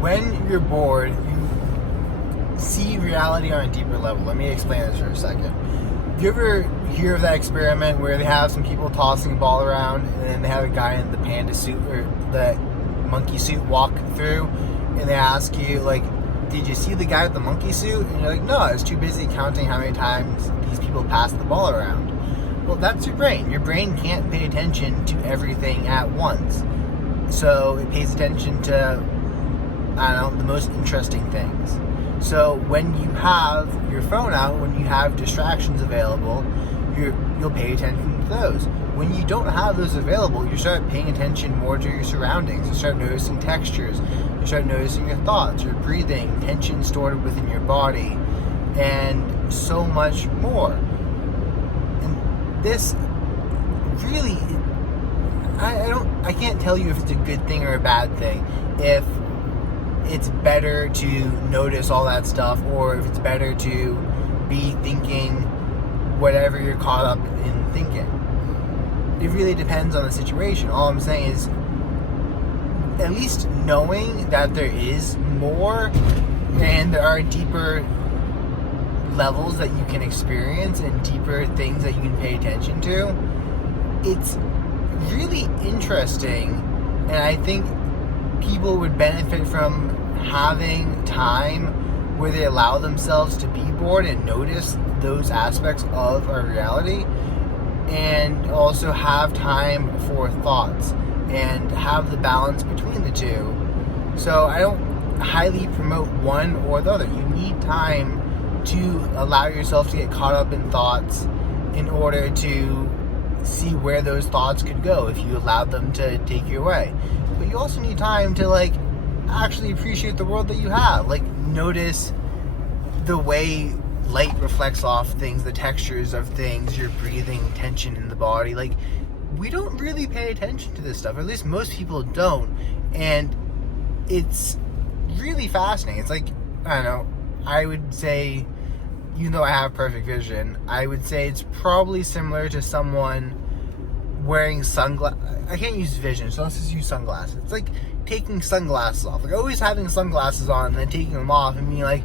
when you're bored, you see reality on a deeper level. Let me explain this for a second. Do you ever hear of that experiment where they have some people tossing a ball around and then they have a guy in the panda suit or the monkey suit walk through and they ask you, like, did you see the guy with the monkey suit? And you're like, no, I was too busy counting how many times these people passed the ball around. Well, that's your brain. Your brain can't pay attention to everything at once. So it pays attention to, I don't know, the most interesting things. So when you have your phone out, when you have distractions available, you'll pay attention to those. When you don't have those available, you start paying attention more to your surroundings. You start noticing textures. You start noticing your thoughts, your breathing, tension stored within your body, and so much more. And this really, I can't tell you if it's a good thing or a bad thing. If it's better to notice all that stuff, or if it's better to be thinking whatever you're caught up in thinking. It really depends on the situation. All I'm saying is, at least knowing that there is more and there are deeper levels that you can experience and deeper things that you can pay attention to, it's really interesting. And I think people would benefit from having time where they allow themselves to be bored and notice those aspects of our reality, and also have time for thoughts and have the balance between the two. So I don't highly promote one or the other. You need time to allow yourself to get caught up in thoughts in order to see where those thoughts could go if you allowed them to take you away. But you also need time to, like, actually appreciate the world that you have. Like, notice the way light reflects off things, the textures of things, your breathing, tension in the body. Like, we don't really pay attention to this stuff, or at least most people don't. And it's really fascinating. It's like, I don't know, I would say, even though I have perfect vision, I would say it's probably similar to someone wearing sunglasses. I can't use vision, so let's just use sunglasses. It's like taking sunglasses off. Like, always having sunglasses on and then taking them off and being like,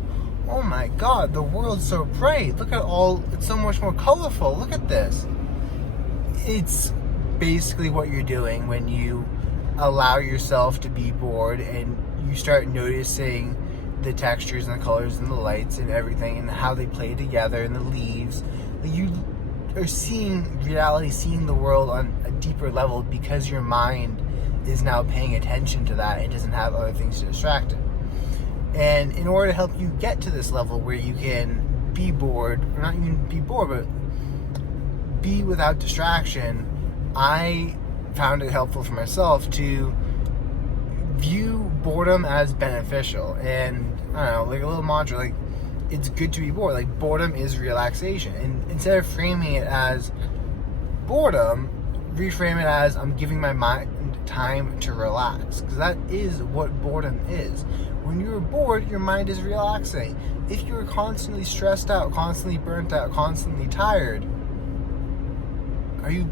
oh my god, the world's so bright. Look at all, it's so much more colorful. Look at this. It's basically what you're doing when you allow yourself to be bored and you start noticing the textures and the colors and the lights and everything and how they play together and the leaves. You are seeing reality, seeing the world on a deeper level because your mind is now paying attention to that and doesn't have other things to distract it. And in order to help you get to this level where you can be bored, or not even be bored, but be without distraction, I found it helpful for myself to view boredom as beneficial. And I don't know, like a little mantra, like, it's good to be bored. Like, boredom is relaxation. And instead of framing it as boredom, reframe it as, I'm giving my mind time to relax. Because that is what boredom is. When you're bored, your mind is relaxing. If you're constantly stressed out, constantly burnt out, constantly tired, are you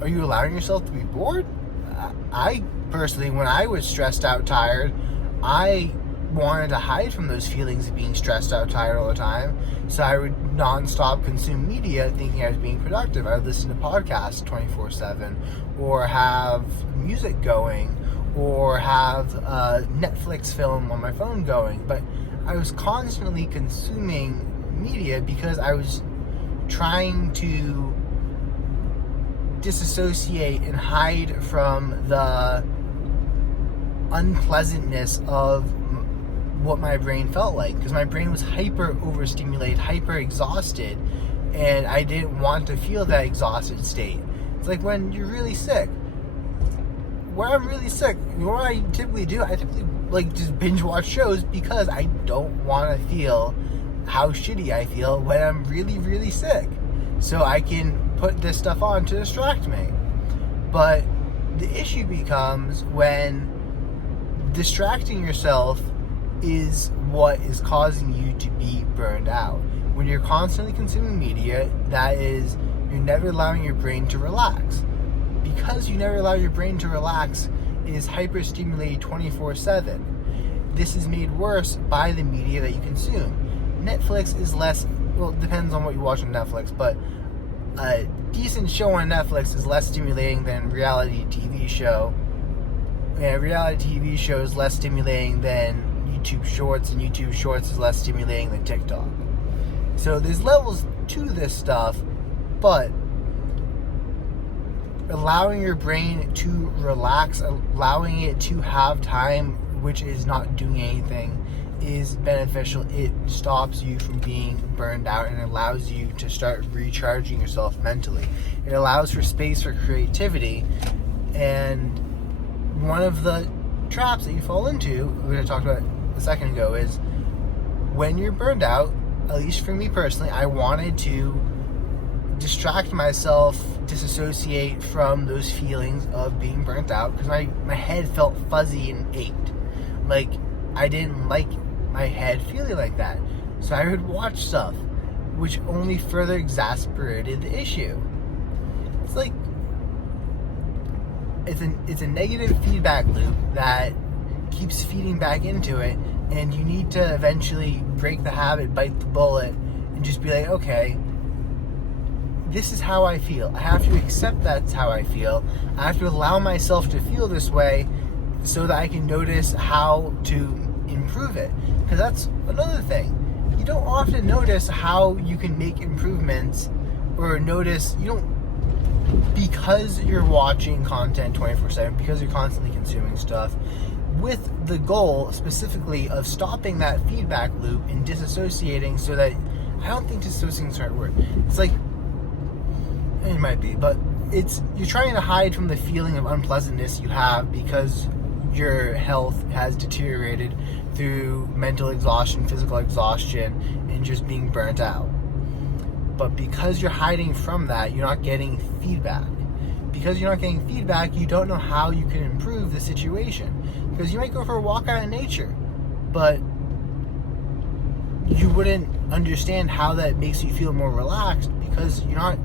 allowing yourself to be bored? I personally, when I was stressed out, tired, I wanted to hide from those feelings of being stressed out, tired all the time. So I would nonstop consume media thinking I was being productive. I would listen to podcasts 24/7, or have music going, or have a Netflix film on my phone going. But I was constantly consuming media because I was trying to disassociate and hide from the unpleasantness of what my brain felt like, because my brain was hyper overstimulated, hyper exhausted, and I didn't want to feel that exhausted state. It's like when you're really sick. When I'm really sick, you know what I typically do? I typically like just binge watch shows because I don't want to feel how shitty I feel when I'm really, really sick. So I can put this stuff on to distract me. But the issue becomes when distracting yourself is what is causing you to be burned out. When you're constantly consuming media, that is, you're never allowing your brain to relax. Because you never allow your brain to relax, it is hyper-stimulated 24/7. this is made worse by the media that you consume. Netflix is less, well, it depends on what you watch on Netflix, but a decent show on Netflix is less stimulating than reality TV show. And a reality TV show is less stimulating than YouTube Shorts, and YouTube Shorts is less stimulating than TikTok. So there's levels to this stuff, but allowing your brain to relax, allowing it to have time, which is not doing anything, is beneficial. It stops you from being burned out and allows you to start recharging yourself mentally. It allows for space for creativity, and one of the traps that you fall into, which I talked about a second ago, is when you're burned out, at least for me personally, I wanted to distract myself, disassociate from those feelings of being burnt out, because my head felt fuzzy and ached. Like, I didn't like my head feeling like that. So I would watch stuff, which only further exasperated the issue. It's like, it's a negative feedback loop that keeps feeding back into it, and you need to eventually break the habit, bite the bullet, and just be like, okay, this is how I feel. I have to accept that's how I feel. I have to allow myself to feel this way so that I can notice how to improve it. Because that's another thing. You don't often notice how you can make improvements, or notice, you don't, because you're watching content 24/7, because you're constantly consuming stuff, with the goal specifically of stopping that feedback loop and disassociating, so that, I don't think disassociating is the right word. It's like, it might be, but you're trying to hide from the feeling of unpleasantness you have because your health has deteriorated through mental exhaustion, physical exhaustion, and just being burnt out. But because you're hiding from that, you're not getting feedback. Because you're not getting feedback, you don't know how you can improve the situation. Because you might go for a walk out in nature, but you wouldn't understand how that makes you feel more relaxed, because you're not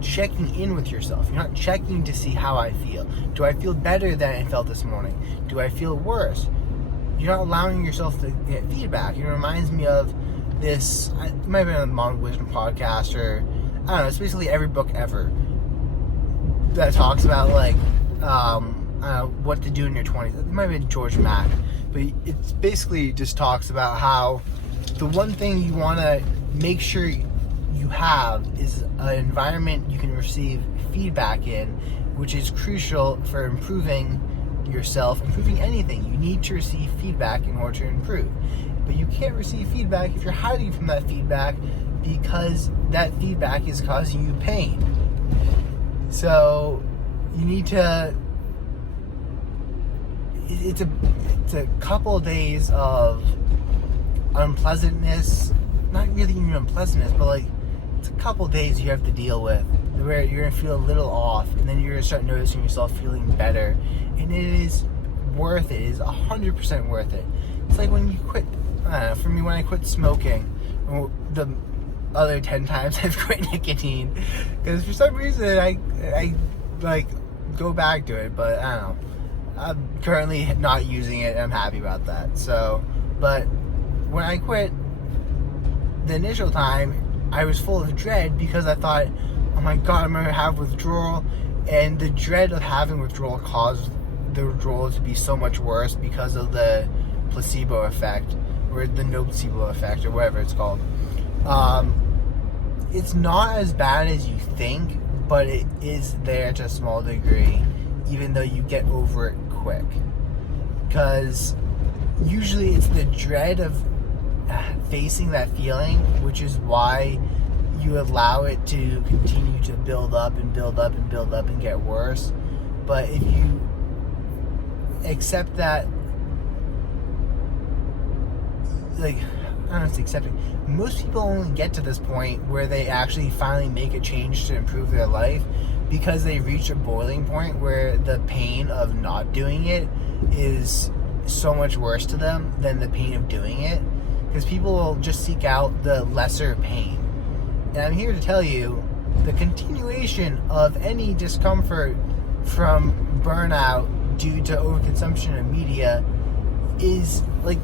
checking in with yourself. You're not checking to see how I feel. Do I feel better than I felt this morning? Do I feel worse? You're not allowing yourself to get feedback. It reminds me of this, it might have been on the Modern Wisdom podcast, or I don't know, it's basically every book ever that talks about, like, what to do in your 20s. It might have been George Mack, but it basically just talks about how the one thing you want to make sure you have is an environment you can receive feedback in, which is crucial for improving yourself, improving anything. You need to receive feedback in order to improve. But you can't receive feedback if you're hiding from that feedback, because that feedback is causing you pain. So you need to, it's a couple of days of unpleasantness, not really even unpleasantness, but like, it's a couple days you have to deal with where you're going to feel a little off, and then you're going to start noticing yourself feeling better, and it is worth it. It is 100% worth it. It's like when you quit, I don't know, for me, when I quit smoking, the other 10 times I've quit nicotine, because for some reason I like go back to it, but I don't know, I'm currently not using it, and I'm happy about that. So, but when I quit the initial time, I was full of dread, because I thought, oh my god, I'm going to have withdrawal, and the dread of having withdrawal caused the withdrawal to be so much worse because of the placebo effect, or the nocebo effect, or whatever it's called. It's not as bad as you think, but it is there to a small degree, even though you get over it quick. Because usually it's the dread of facing that feeling, which is why you allow it to continue to build up and build up and build up and get worse. But if you accept that, like, I don't know if it's accepting. Most people only get to this point where they actually finally make a change to improve their life because they reach a boiling point where the pain of not doing it is so much worse to them than the pain of doing it. Because people will just seek out the lesser pain. And I'm here to tell you, the continuation of any discomfort from burnout due to overconsumption of media is like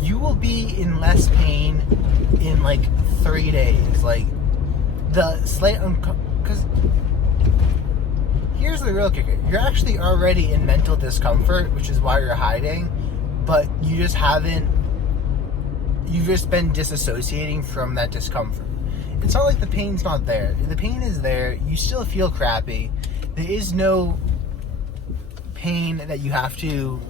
you will be in less pain in like 3 days. Like the slight because here's the real kicker: you're actually already in mental discomfort, which is why you're hiding, but you just haven't. You've just been disassociating from that discomfort. It's not like the pain's not there. The pain is there. You still feel crappy. There is no pain that you have to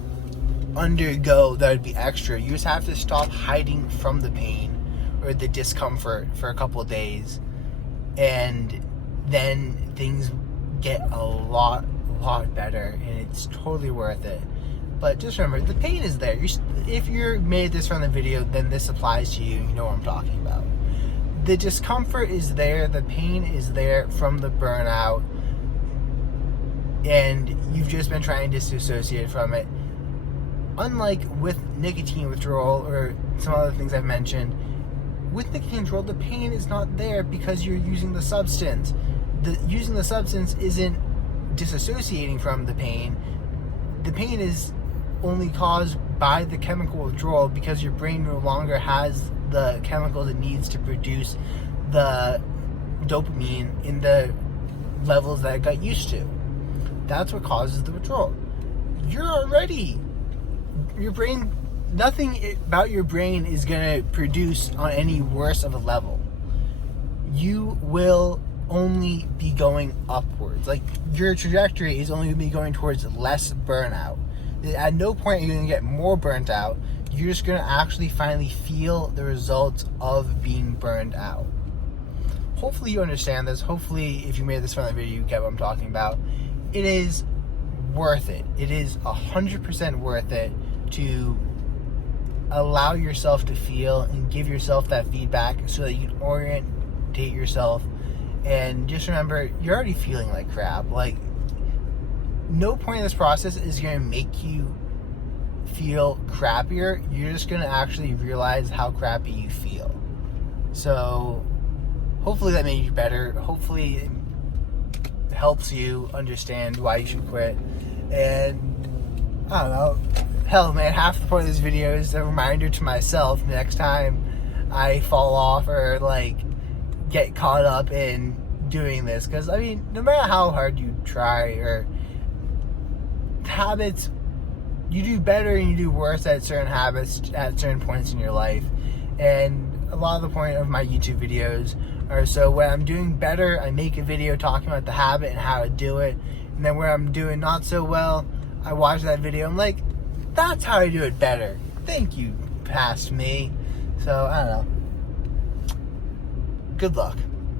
undergo that would be extra. You just have to stop hiding from the pain or the discomfort for a couple of days, and then things get a lot better, and it's totally worth it. But just remember, the pain is there. If you're made this from the video, then this applies to you. You know what I'm talking about. The discomfort is there. The pain is there from the burnout. And you've just been trying to disassociate from it. Unlike with nicotine withdrawal or some other things I've mentioned, with nicotine withdrawal, the pain is not there because you're using the substance. Using the substance isn't disassociating from the pain. The pain is only caused by the chemical withdrawal because your brain no longer has the chemicals it needs to produce the dopamine in the levels that it got used to. That's what causes the withdrawal. Your brain, nothing about your brain is going to produce on any worse of a level. You will only be going upwards. Like, your trajectory is only going to be going towards less burnout. At no point are you going to get more burnt out. You're just going to actually finally feel the results of being burned out. Hopefully you understand this. Hopefully if you made this from the video, you get what I'm talking about. It is worth it. It is 100% worth it to allow yourself to feel and give yourself that feedback so that you can orientate yourself. And just remember, you're already feeling like crap. Like, no point in this process is going to make you feel crappier. You're just going to actually realize how crappy you feel. So hopefully that made you better. Hopefully it helps you understand why you should quit. And I don't know, hell man, half the point of this video is a reminder to myself next time I fall off or like get caught up in doing this. Because I mean, no matter how hard you try, or habits, you do better and you do worse at certain habits at certain points in your life. And a lot of the point of my YouTube videos are so when I'm doing better, I make a video talking about the habit and how to do it. And then where I'm doing not so well, I watch that video. I'm like, that's how I do it better. Thank you, past me. So I don't know. Good luck.